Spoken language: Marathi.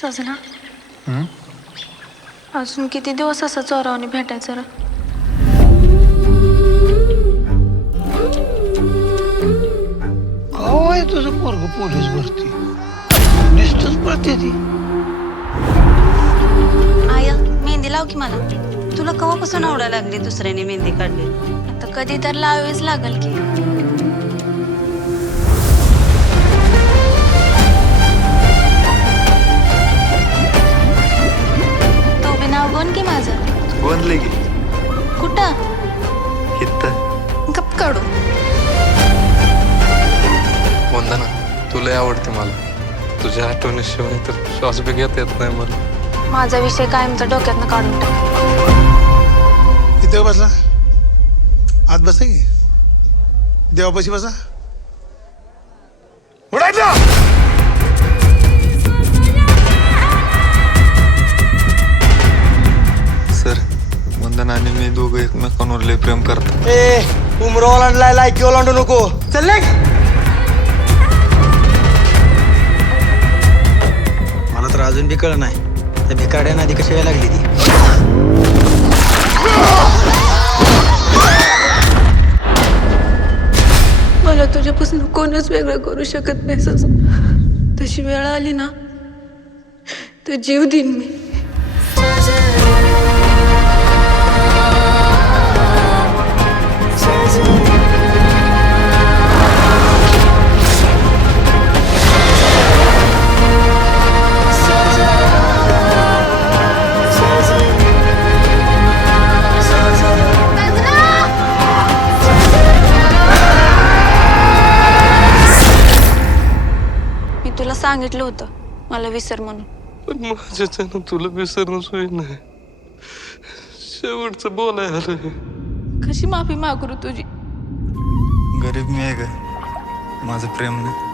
सजना अजून किती दिवस असं चोरावणी भेटायचं रे? आहे तुझं पोरग पोलीस भरती? नुसतंच पळते ती. आया मेहंदी लाव की मला. तुला कवापासून आवडायला लागली दुसऱ्याने मेहंदी काढली? आता कधी तर लावावीच लागल की. बनले की. कुठं? इथं. गप काढू. वंदना तुला आवडते मला. तुझ्या आठवणीशिवाय तर श्वास बी घेता येत नाही मला. माझा विषय कायमचा डोक्यातनं काढून टाक. इथे बसला. आत बसा की. देवापाशी बसा. मी दोघं एकमेकांवर लय प्रेम करतो. ए उमरो ओलांडलाय लायकी ओलांडू नको. चल निघ. मला तर अजून बी कळ नाही. त्या भिकारड्यानं आधी कशी वेळ लागली ती? मला तुझ्यापासून कोणच वेगळं करू शकत नाही सजना तशी वेळ आली ना तर जीव देईन मी. सांगितलं होतं मला विसर म्हणून. पण माझ्याच्यानं तुला विसरणं सोय नाही. शेवटचं बोलाय आलं कशी माफी मागू रे तुझी? गरीब मी आहे का माझं प्रेम नाही.